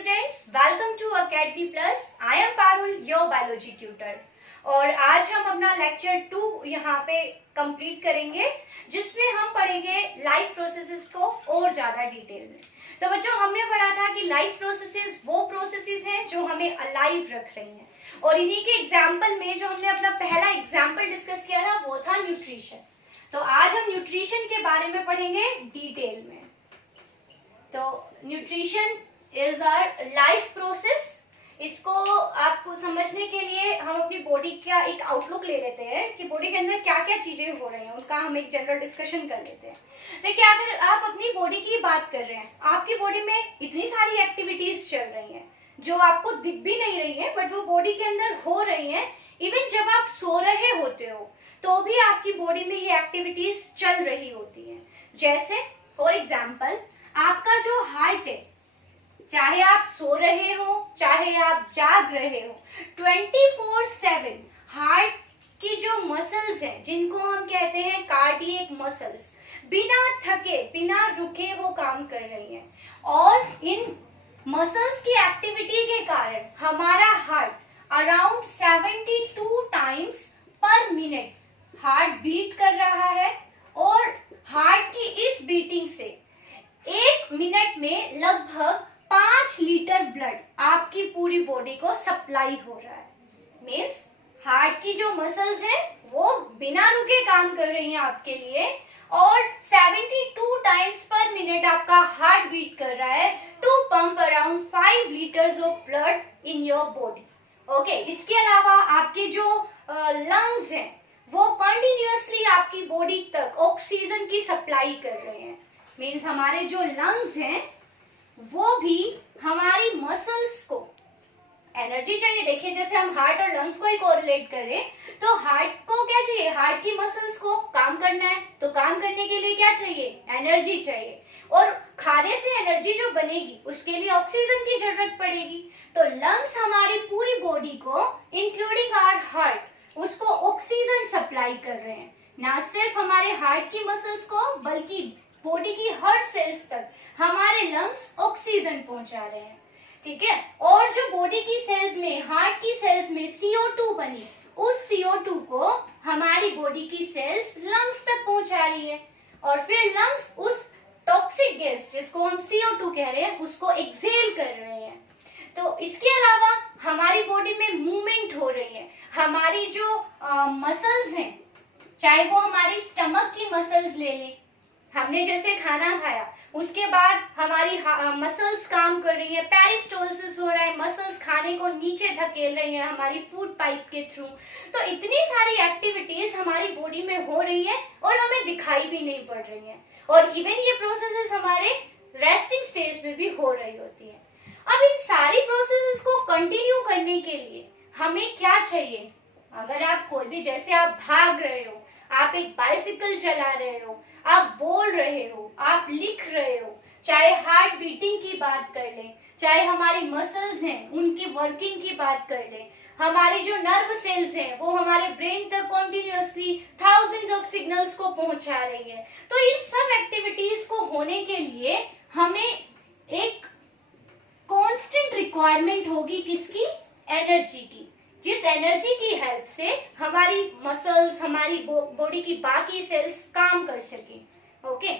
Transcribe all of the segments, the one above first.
students, welcome to Academy Plus. I am Parul, your biology tutor. और आज हम अपना लेक्चर 2 यहाँ पे कंप्लीट करेंगे जिसमें हम पढ़ेंगे लाइफ प्रोसेसेस को और ज़्यादा डिटेल में। तो बच्चों, हमने पढ़ा था कि लाइफ प्रोसेसेस वो प्रोसेसेस हैं जो हमें अलाइव रख रही हैं, और इन्हीं के एग्जाम्पल में जो हमने अपना पहला एग्जाम्पल डिस्कस किया था वो था न्यूट्रिशन। तो आज हम न्यूट्रिशन के बारे में पढ़ेंगे डिटेल में। तो nutrition is our life process. इसको आपको समझने के लिए हम अपनी बॉडी का एक आउटलुक ले लेते हैं कि बॉडी के अंदर क्या क्या चीजें हो रही हैं, उनका हम एक जनरल डिस्कशन कर लेते हैं। देखिए, अगर आप अपनी बॉडी की बात कर रहे हैं, आपकी बॉडी में इतनी सारी एक्टिविटीज चल रही हैं जो आपको दिख भी नहीं रही है, बट वो बॉडी के अंदर हो रही हैं। इवन जब आप सो रहे होते हो तो भी आपकी बॉडी में ये एक्टिविटीज चल रही होती हैं। जैसे फॉर एग्जाम्पल, आपका जो हार्ट है, चाहे आप सो रहे हो चाहे आप जाग रहे हो, 24/7 हार्ट की जो मसल्स हैं, जिनको हम कहते हैं कार्डियक मसल्स, बिना थके बिना रुके वो काम कर रही हैं। और इन मसल्स की एक्टिविटी के कारण हमारा heart around 72 times per minute heart beat कर रहा है, और हार्ट की इस बीटिंग से 1 मिनट में लगभग 5 लीटर ब्लड आपकी पूरी बॉडी को सप्लाई हो रहा है। मीन्स हार्ट की जो मसल्स हैं वो बिना रुके काम कर रही हैं आपके लिए, और 72 टाइम्स पर मिनट आपका हार्ट बीट कर रहा है to pump around 5 litres of blood in your body. Okay, इसके अलावा आपके जो लंग्स हैं वो कंटिन्यूअसली आपकी बॉडी तक ऑक्सीजन की सप्लाई कर रहे हैं। मीन्स हमारे जो लंग्स हैं वो भी हमारी मसल्स को एनर्जी चाहिए। देखिए, जैसे हम हार्ट और लंग्स को ही कोरिलेट करें तो हार्ट को क्या चाहिए, हार्ट की मसल्स को काम करना है, तो काम करने के लिए क्या चाहिए, एनर्जी चाहिए। और खाने से एनर्जी जो बनेगी उसके लिए ऑक्सीजन की जरूरत पड़ेगी। तो लंग्स हमारी पूरी बॉडी को इंक्लूडिंग आवर हार्ट उसको ऑक्सीजन सप्लाई कर रहे हैं। ना सिर्फ हमारे हार्ट की मसल्स को बल्कि बॉडी की हर सेल्स तक हमारे लंग्स ऑक्सीजन पहुंचा रहे हैं। ठीक है, और जो बॉडी की सेल्स में, हार्ट की सेल्स में CO2 बनी, उस CO2 को हमारी बॉडी की सेल्स लंग्स तक पहुंचा रही है, और फिर लंग्स उस टॉक्सिक गैस जिसको हम CO2 कह रहे हैं उसको एक्सहेल कर रहे हैं। तो इसके अलावा हमारी बॉडी में मूवमेंट हो रही है। हमारी जो मसल्स हैं, चाहे वो हमारी स्टमक की मसल्स ले लें, हमने जैसे खाना खाया उसके बाद हमारी मसल्स काम कर रही है, पेरिस्टोलिसिस हो रहा है, मसल्स खाने को नीचे धकेल रही है हमारी फूड पाइप के थ्रू। तो इतनी सारी एक्टिविटीज हमारी बॉडी में हो रही है और हमें दिखाई भी नहीं पड़ रही है, और इवन ये प्रोसेसेस हमारे रेस्टिंग स्टेज में भी हो रही होती है। अब इन सारी प्रोसेसेस को कंटिन्यू करने के लिए हमें क्या चाहिए? अगर आप कोई भी, जैसे आप भाग रहे हो, आप एक बाइसिकल चला रहे हो, आप बोल रहे हो, आप लिख रहे हो, चाहे हार्ट बीटिंग की बात कर लें, चाहे हमारी मसल्स हैं उनकी वर्किंग की बात कर लें, हमारी जो नर्व सेल्स हैं वो हमारे ब्रेन तक कॉन्टिन्यूअसली थाउजेंड्स ऑफ सिग्नल्स को पहुंचा रही है। तो इन सब एक्टिविटीज को होने के लिए हमें एक कांस्टेंट रिक्वायरमेंट होगी, किसकी? एनर्जी की, जिस एनर्जी की हेल्प से हमारी मसल्स, हमारी बॉडी की बाकी सेल्स काम कर सके। ओके,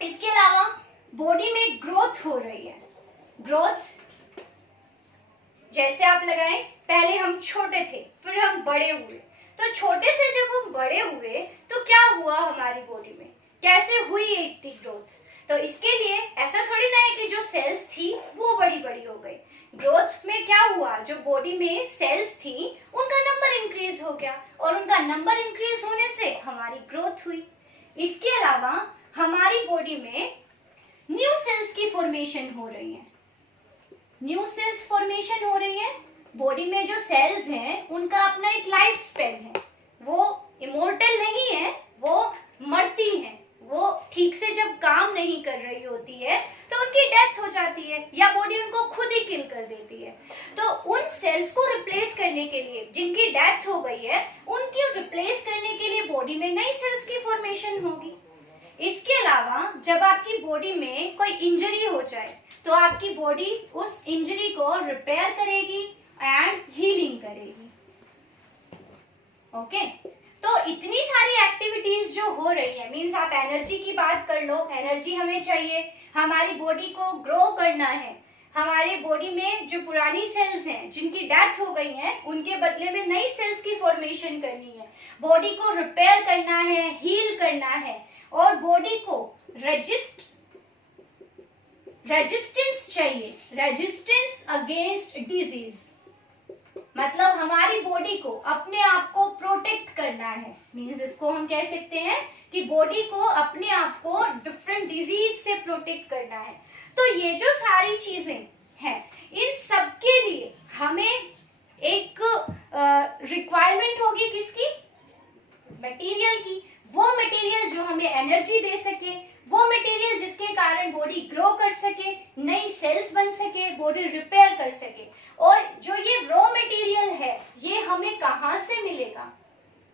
इसके अलावा बॉडी में ग्रोथ हो रही है। ग्रोथ जैसे आप लगाएं, पहले हम छोटे थे फिर हम बड़े हुए, तो छोटे से जब हम बड़े हुए तो क्या हुआ हमारी बॉडी में, कैसे हुई इतनी ग्रोथ? तो इसके लिए ऐसा थोड़ी ना है कि जो सेल्स थी वो बड़ी बड़ी हो गई। ग्रोथ में क्या हुआ, जो बॉडी में सेल्स थी उनका नंबर इंक्रीज हो गया, और उनका नंबर इंक्रीज होने से हमारी ग्रोथ हुई। इसके अलावा हमारी बॉडी में न्यू सेल्स की फॉर्मेशन हो रही है। न्यू सेल्स फॉर्मेशन हो रही है। बॉडी में जो सेल्स हैं उनका अपना एक लाइफ स्पेन है, वो इमोर्टल नहीं है, वो मरती हैं। वो ठीक से जब काम नहीं कर रही होती है तो उनकी डेथ हो जाती है, या बॉडी उनको खुद ही किल कर देती है। तो उन सेल्स को रिप्लेस करने के लिए, जिनकी डेथ हो गई है, उनकी रिप्लेस करने के लिए बॉडी में नई सेल्स की फॉर्मेशन होगी। इसके अलावा जब आपकी बॉडी में कोई इंजरी हो जाए, तो आपकी बॉडी उस इंजरी को रिपेयर करेगी एंड हीलिंग करेगी। ओके, तो इतनी सारी एक्टिविटीज जो हो रही है, मीन्स आप एनर्जी की बात कर लो, एनर्जी हमें चाहिए, हमारी बॉडी को ग्रो करना है, हमारे बॉडी में जो पुरानी सेल्स हैं जिनकी डेथ हो गई है उनके बदले में नई सेल्स की फॉर्मेशन करनी है, बॉडी को रिपेयर करना है, हील करना है, और बॉडी को रेजिस्टेंस चाहिए, रेजिस्टेंस अगेंस्ट डिजीज, मतलब हमारी बॉडी को अपने आप को प्रोटेक्ट करना है। मीन्स इसको हम कह सकते हैं कि बॉडी को अपने आप को डिफरेंट डिजीज से प्रोटेक्ट करना है। तो ये जो सारी चीजें हैं, इन सब के लिए हमें एक रिक्वायरमेंट होगी किसकी? मटेरियल की। वो मटेरियल जो हमें एनर्जी दे सके, वो मटेरियल जिसके कारण बॉडी ग्रो कर सके, नई सेल्स बन सके, बॉडी रिपेयर कर सके। और जो ये रॉ मटेरियल है ये हमें कहां से मिलेगा?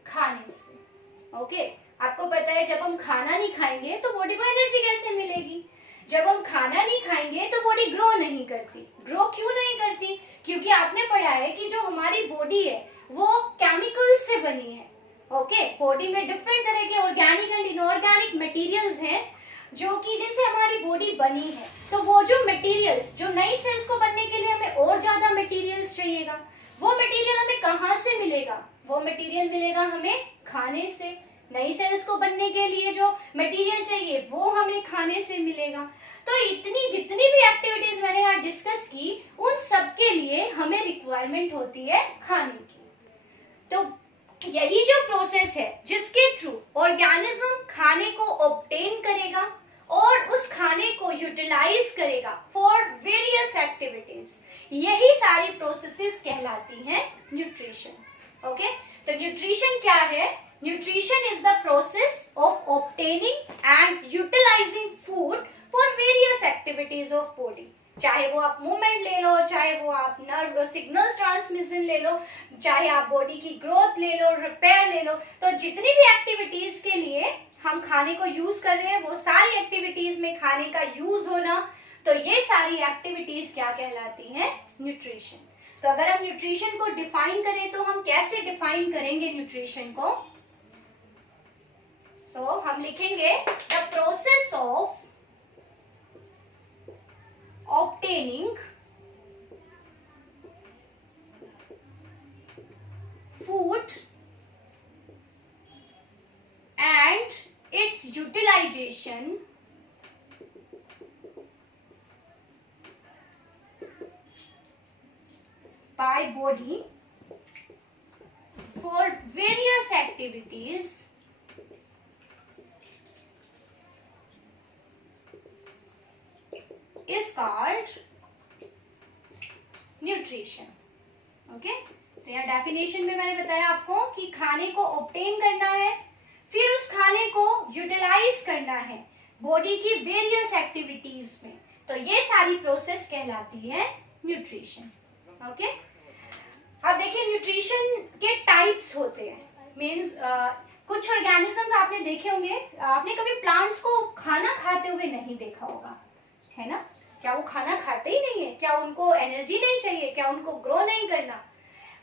खाने से। ओके, आपको पता है जब हम खाना नहीं खाएंगे तो बॉडी को एनर्जी कैसे मिलेगी? जब हम खाना नहीं खाएंगे तो बॉडी ग्रो नहीं करती। ग्रो क्यों नहीं करती? क्योंकि आपने पढ़ा है कि जो हमारी बॉडी है वो केमिकल्स से बनी है। ओके, बॉडी में डिफरेंट तरह के ऑर्गेनिक एंड इनऑर्गेनिक मटेरियल्स हैं जो कि जिनसे हमारी बॉडी बनी है। तो वो जो मटेरियल्स, जो नई सेल्स को बनने के लिए हमें और ज्यादा मटेरियल्स चाहिएगा, वो मटेरियल हमें कहाँ से मिलेगा? वो मटेरियल मिलेगा हमें खाने से। नई सेल्स को बनने के लिए जो मटेरियल चाहिए वो हमें खाने से मिलेगा। तो इतनी जितनी भी एक्टिविटीज मैंने यहाँ डिस्कस की, उन सब के लिए हमें रिक्वायरमेंट होती है खाने की। तो यही जो प्रोसेस है जिसके थ्रू ऑर्गेनिज्म खाने को ऑब्टेन करेगा और उस खाने को यूटिलाइज करेगा फॉर वेरियस एक्टिविटीज, यही सारी प्रोसेसेस कहलाती हैं न्यूट्रिशन। ओके, तो न्यूट्रिशन क्या है? Nutrition is the process of obtaining and utilising food for various activities of body. चाहे वो आप मूवमेंट ले लो, चाहे वो आप नर्व सिग्नल्स ट्रांसमिशन ले लो, चाहे आप बॉडी की ग्रोथ ले लो, रिपेयर ले लो, तो जितनी भी एक्टिविटीज के लिए हम खाने को यूज कर रहे हैं वो सारी एक्टिविटीज में खाने का यूज होना, तो ये सारी एक्टिविटीज क्या कहलाती हैं? न्यूट्रिशन। तो अगर हम न्यूट्रिशन को डिफाइन करें तो हम कैसे डिफाइन करेंगे न्यूट्रिशन को? सो हम लिखेंगे the process of obtaining food and its utilization by body for various activities is called nutrition. Okay, तो यहाँ डेफिनेशन में मैंने बताया आपको कि खाने को ऑब्टेन करना है, फिर उस खाने को यूटिलाइज करना है बॉडी की वेरियस एक्टिविटीज में, तो ये सारी प्रोसेस कहलाती है न्यूट्रिशन। ओके, अब देखिए न्यूट्रिशन के टाइप्स होते हैं। मीन्स कुछ ऑर्गेनिजम्स आपने देखे होंगे, आपने कभी प्लांट्स को खाना खाते हुए नहीं देखा होगा, है ना? क्या वो खाना खाते ही नहीं है? क्या उनको एनर्जी नहीं चाहिए? क्या उनको ग्रो नहीं करना?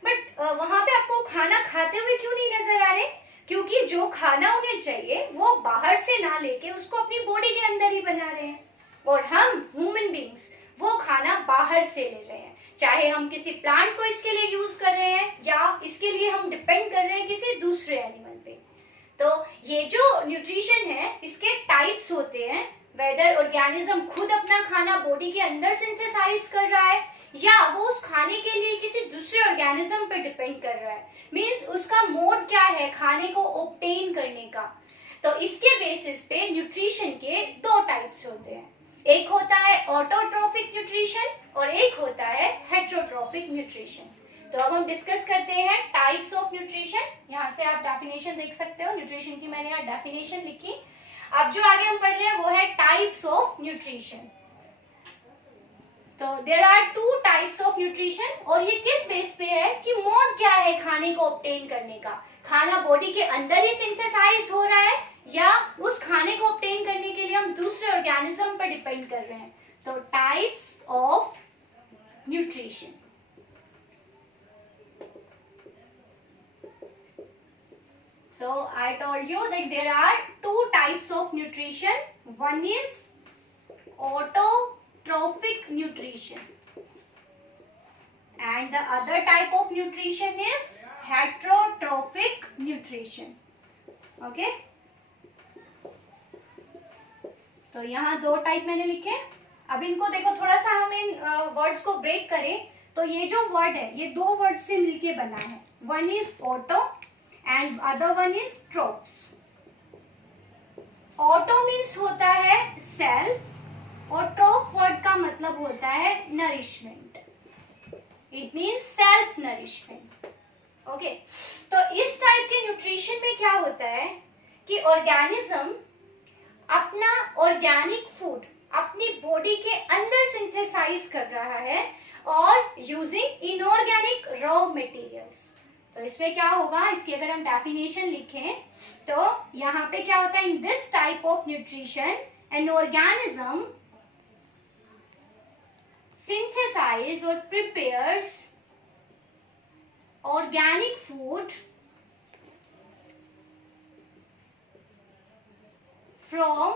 बट वहां पे आपको खाना खाते हुए क्यों नहीं नजर आ रहे? क्योंकि जो खाना उन्हें चाहिए वो बाहर से ना लेके उसको अपनी बॉडी के अंदर ही बना रहे हैं, और हम ह्यूमन बींग्स वो खाना बाहर से ले रहे हैं। चाहे हम किसी प्लांट को इसके लिए यूज कर रहे हैं या इसके लिए हम डिपेंड कर रहे हैं किसी दूसरे एनिमल पे। तो ये जो न्यूट्रिशन है इसके टाइप्स होते हैं, वेदर ऑर्गेनिज्म खुद अपना खाना बॉडी के अंदर सिंथेसाइज कर रहा है या वो उस खाने के लिए किसी दूसरे ऑर्गेनिज्म पे डिपेंड कर रहा है। मींस उसका मोड क्या है खाने को ऑब्टेन करने का। तो इसके बेसिस पे न्यूट्रिशन के दो टाइप्स होते हैं, एक होता है ऑटोट्रोफिक न्यूट्रिशन और एक होता है हेटेरोट्रोफिक न्यूट्रिशन। तो अब हम डिस्कस करते हैं टाइप्स ऑफ न्यूट्रिशन। यहाँ से आप डेफिनेशन देख सकते हो, न्यूट्रिशन की मैंने यहाँ डेफिनेशन लिखी। अब जो आगे हम पढ़ रहे हैं वो है टाइप्स ऑफ न्यूट्रिशन। तो there are two types of nutrition, और ये किस बेस पे है कि मोड क्या है खाने को ऑब्टेन करने का। खाना बॉडी के अंदर ही सिंथेसाइज हो रहा है या उस खाने को ऑब्टेन करने के लिए हम दूसरे ऑर्गेनिज्म पर डिपेंड कर रहे हैं। तो types of nutrition. So I told you that there are two types of nutrition. One is autotrophic nutrition and the other type of nutrition is heterotrophic nutrition. Okay? तो यहाँ दो टाइप मैंने लिखे. अब इनको देखो, थोड़ा सा हम इन वर्ड्स को ब्रेक करें तो ये जो वर्ड है ये दो वर्ड से मिलके बना है. One is auto and other one is tropes. Auto means होता है self और trop word का मतलब होता है nourishment. It means self nourishment. Okay. तो इस टाइप के न्यूट्रिशन में क्या होता है कि ऑर्गेनिज्म अपना ऑर्गेनिक फूड अपनी बॉडी के अंदर सिंथेसाइज कर रहा है और यूजिंग इनऑर्गेनिक रॉ मटेरियल्स. तो इसमें क्या होगा, इसकी अगर हम डेफिनेशन लिखें तो यहाँ पे क्या होता है, in this type of nutrition an organism synthesize और prepares organic food from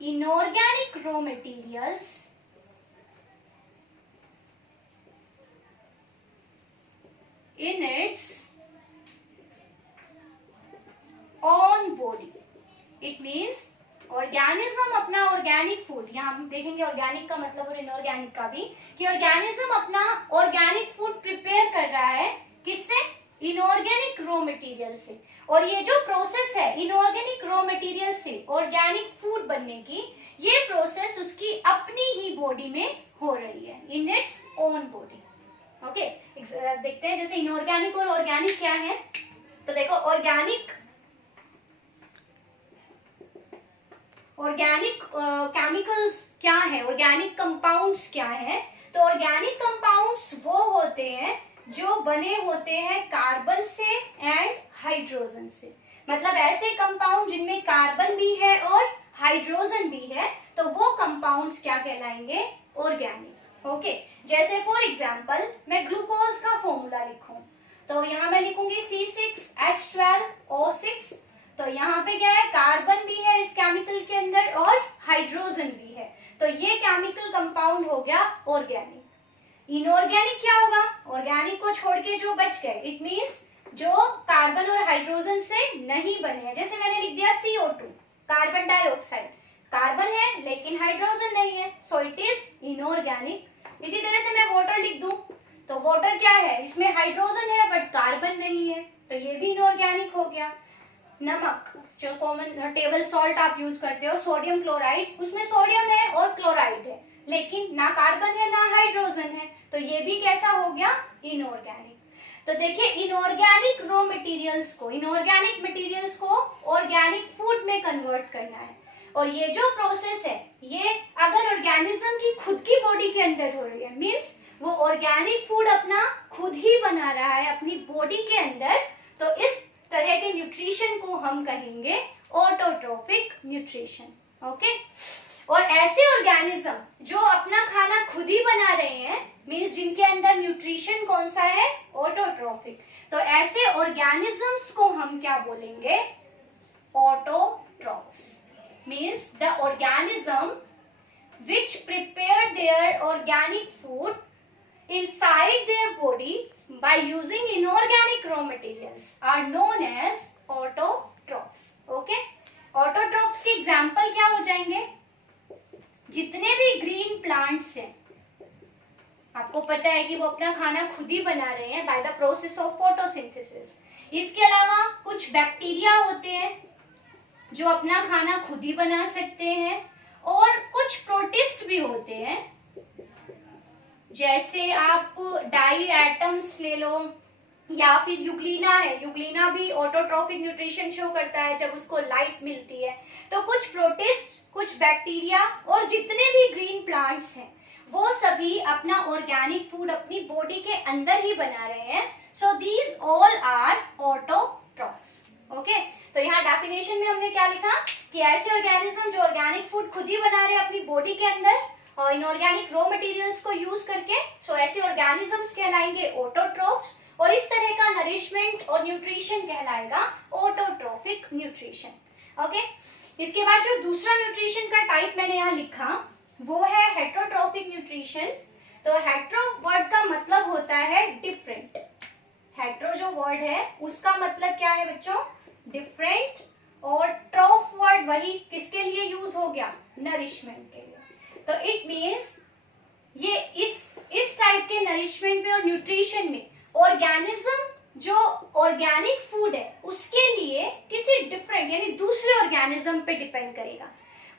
inorganic raw materials in its own body. It means organism अपना ऑर्गेनिक फूड, यहाँ हम देखेंगे ऑर्गेनिक का मतलब और इनऑर्गेनिक का भी, कि ऑर्गेनिज्म अपना ऑर्गेनिक फूड प्रिपेयर कर रहा है किससे, इनऑर्गेनिक रॉ मटेरियल से. और ये जो प्रोसेस है इनऑर्गेनिक रॉ मटेरियल से ऑर्गेनिक फूड बनने की, ये प्रोसेस उसकी अपनी ही बॉडी में हो रही है, in its own body. Okay, देखते हैं जैसे इनऑर्गेनिक और ऑर्गेनिक क्या है. तो देखो ऑर्गेनिक केमिकल्स क्या है, ऑर्गेनिक कंपाउंड्स क्या है. तो ऑर्गेनिक कंपाउंड्स वो होते हैं जो बने होते हैं कार्बन से एंड हाइड्रोजन से. मतलब ऐसे कंपाउंड जिनमें कार्बन भी है और हाइड्रोजन भी है, तो वो कंपाउंड्स क्या कहलाएंगे, ऑर्गेनिक. ओके, जैसे फॉर एग्जांपल मैं ग्लूकोज का फॉर्मूला लिखूं तो यहाँ मैं लिखूंगी C6H12O6. तो यहाँ पे क्या है, कार्बन भी है इस केमिकल के अंदर और हाइड्रोजन भी है. तो ये केमिकल कंपाउंड हो गया ऑर्गेनिक. इनऑर्गेनिक क्या होगा, ऑर्गेनिक को छोड़ के जो बच गए, इट मींस जो कार्बन और हाइड्रोजन से नहीं बने हैं. जैसे मैंने लिख दिया CO2, कार्बन डाइऑक्साइड, कार्बन है लेकिन हाइड्रोजन नहीं है, सो इट इज इनऑर्गेनिक. इसी तरह से मैं वाटर लिख दूं तो वाटर क्या है, इसमें हाइड्रोजन है बट कार्बन नहीं है, तो ये भी इनऑर्गेनिक हो गया. नमक, जो कॉमन टेबल सॉल्ट आप यूज करते हो, सोडियम क्लोराइड, उसमें सोडियम है और क्लोराइड है लेकिन ना कार्बन है ना हाइड्रोजन है, तो ये भी कैसा हो गया, इनऑर्गेनिक. तो देखिए इनऑर्गेनिक रॉ मटेरियल्स को, इनऑर्गेनिक मटेरियल्स को ऑर्गेनिक फूड में कन्वर्ट करना है. और ये जो प्रोसेस है ये अगर ऑर्गेनिज्म की खुद की बॉडी के अंदर हो रही है, मींस वो ऑर्गेनिक फूड अपना खुद ही बना रहा है अपनी बॉडी के अंदर, तो इस तरह के न्यूट्रिशन को हम कहेंगे ऑटोट्रोफिक न्यूट्रिशन. ओके, और ऐसे ऑर्गेनिज्म जो अपना खाना खुद ही बना रहे हैं, मींस जिनके अंदर न्यूट्रिशन कौन सा है, ऑटोट्रोफिक, तो ऐसे ऑर्गेनिजम्स को हम क्या बोलेंगे, autotrophs. Means the organism which prepare their organic food inside their body by using inorganic raw materials are known as autotrophs. Okay? Autotrophs के एग्जाम्पल क्या हो जाएंगे, जितने भी ग्रीन प्लांट्स हैं, आपको पता है कि वो अपना खाना खुद ही बना रहे हैं by the process of photosynthesis. इसके अलावा कुछ बैक्टीरिया होते हैं जो अपना खाना खुद ही बना सकते हैं, और कुछ प्रोटिस्ट भी होते हैं, जैसे आप डाई एटम्स ले लो या फिर यूग्लिना है, यूग्लिना भी ऑटोट्रोफिक न्यूट्रिशन शो करता है जब उसको लाइट मिलती है. तो कुछ प्रोटिस्ट, कुछ बैक्टीरिया और जितने भी ग्रीन प्लांट्स हैं वो सभी अपना ऑर्गेनिक फूड अपनी बॉडी के अंदर ही बना रहे हैं. So these all are autotrophs. Okay तो यहाँ डेफिनेशन में हमने क्या लिखा कि ऐसे ऑर्गेनिज्म जो ऑर्गेनिक फूड खुद ही बना रहे हैं अपनी बॉडी के अंदर और इनऑर्गेनिक रॉ मटेरियल्स को यूज करके, सो ऐसे ऑर्गेनिजम्स कहलाएंगे ऑटोट्रोफ्स, और इस तरह का नरिशमेंट और न्यूट्रिशन कहलाएगा ऑटोट्रोफिक न्यूट्रिशन। ओके इसके बाद जो दूसरा न्यूट्रिशन का टाइप मैंने यहाँ लिखा वो है हेट्रोट्रोफिक न्यूट्रिशन। तो हेट्रो वर्ड का मतलब होता है डिफरेंट। हेट्रो जो वर्ड है उसका मतलब क्या है बच्चों, डिफरेंट, और ट्रॉफ वर्ड वही किसके लिए यूज हो गया, नरिशमेंट के लिए। तो इट मीन्स ये इस टाइप के नरिशमेंट में और न्यूट्रिशन में ऑर्गेनिज्म जो ऑर्गेनिक फूड है उसके लिए किसी डिफरेंट यानी दूसरे ऑर्गेनिज्म पे डिपेंड करेगा।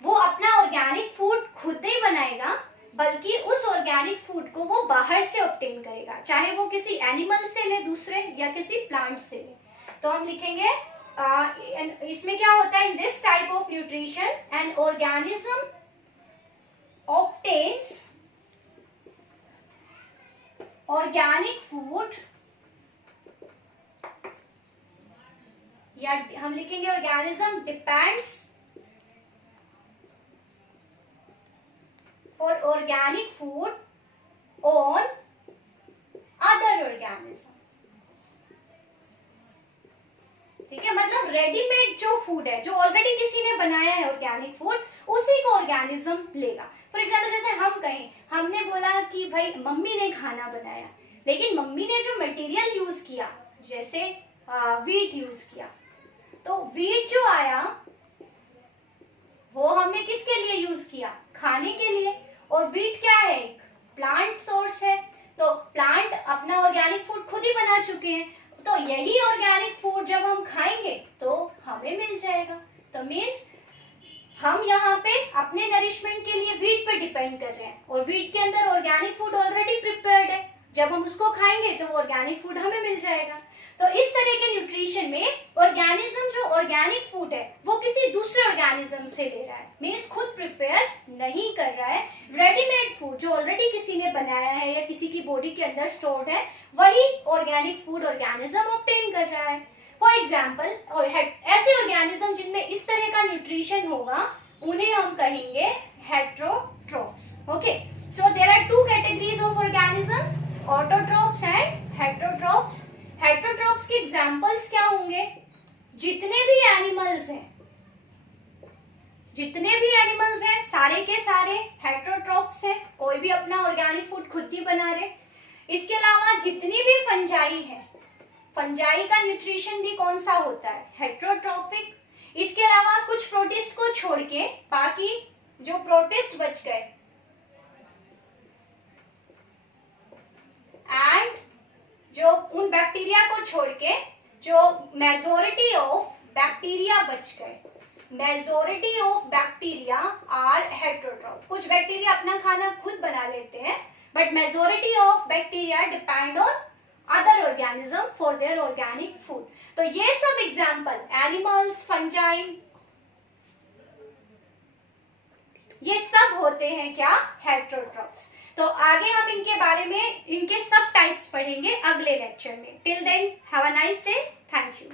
वो अपना ऑर्गेनिक फूड खुद नहीं बनाएगा बल्कि उस ऑर्गेनिक फूड को वो बाहर से ऑब्टेन करेगा, चाहे वो किसी एनिमल से ले दूसरे या किसी प्लांट से ले। तो हम लिखेंगे इसमें क्या होता है, in this type of nutrition an organism obtains organic food, या हम लिखेंगे organism depends for organic food on other organism। ठीक है, मतलब रेडीमेड जो फूड है जो ऑलरेडी किसी ने बनाया है ऑर्गेनिक फूड, उसी को ऑर्गेनिज्म लेगा। फॉर एग्जाम्पल जैसे हम कहें, हमने बोला कि भाई मम्मी ने खाना बनाया, लेकिन मम्मी ने जो मटेरियल यूज किया जैसे वीट यूज किया, तो वीट जो आया वो हमने किसके लिए यूज किया, खाने के लिए। और वीट क्या है, एक प्लांट सोर्स है, तो प्लांट अपना ऑर्गेनिक फूड खुद ही बना चुके हैं, तो यही ऑर्गेनिक फूड जब हम खाएंगे तो हमें मिल जाएगा। तो मीन्स हम यहाँ पे अपने नरिशमेंट के लिए वीट पे डिपेंड कर रहे हैं और वीट के अंदर ऑर्गेनिक फूड ऑलरेडी प्रिपेयर्ड है, जब हम उसको खाएंगे तो वो ऑर्गेनिक फूड हमें मिल जाएगा। तो इस तरह के न्यूट्रिशन में ऑर्गेनिज्म जो ऑर्गेनिक फूड है वो किसी दूसरे ऑर्गेनिज्म से ले रहा है, मीन्स खुद प्रिपेयर नहीं कर रहा है। रेडीमेड फूड जो ऑलरेडी किसी ने बनाया है या किसी की बॉडी के अंदर स्टोर्ड है, वही ऑर्गेनिक फूड ऑर्गेनिज्म ऑब्टेन कर रहा है। फॉर एग्जाम्पल ऐसे ऑर्गेनिज्म जिनमें इस तरह का न्यूट्रिशन होगा उन्हें हम कहेंगे heterotrophs. Okay, so there are two categories of organisms, autotrophs and heterotrophs. Heterotrophs के एग्जांपल्स क्या होंगे, जितने भी एनिमल्स हैं सारे के सारे हेट्रोट्रोफ्स हैं, कोई भी अपना ऑर्गेनिक फूड खुद ही बना रहे। इसके अलावा जितनी भी फंजाई है, फंजाई का न्यूट्रिशन भी कौन सा होता है, हेट्रोट्रोफिक। इसके अलावा कुछ प्रोटिस्ट को छोड़ के बाकी जो प्रोटिस्ट बच गए एंड जो उन बैक्टीरिया को छोड़ के जो मेजोरिटी ऑफ बैक्टीरिया बच गए, मेजोरिटी ऑफ बैक्टीरिया आर हेट्रोट्रोफ। कुछ बैक्टीरिया अपना खाना खुद बना लेते हैं but majority of bacteria depend on other organism for their organic food। तो ये सब एग्जाम्पल एनिमल्स, फंजाई, ये सब होते हैं क्या, हेट्रोट्रोफ्स। तो आगे हम इनके बारे में, इनके सब टाइप्स पढ़ेंगे अगले लेक्चर में। Till then have a nice day, thank you.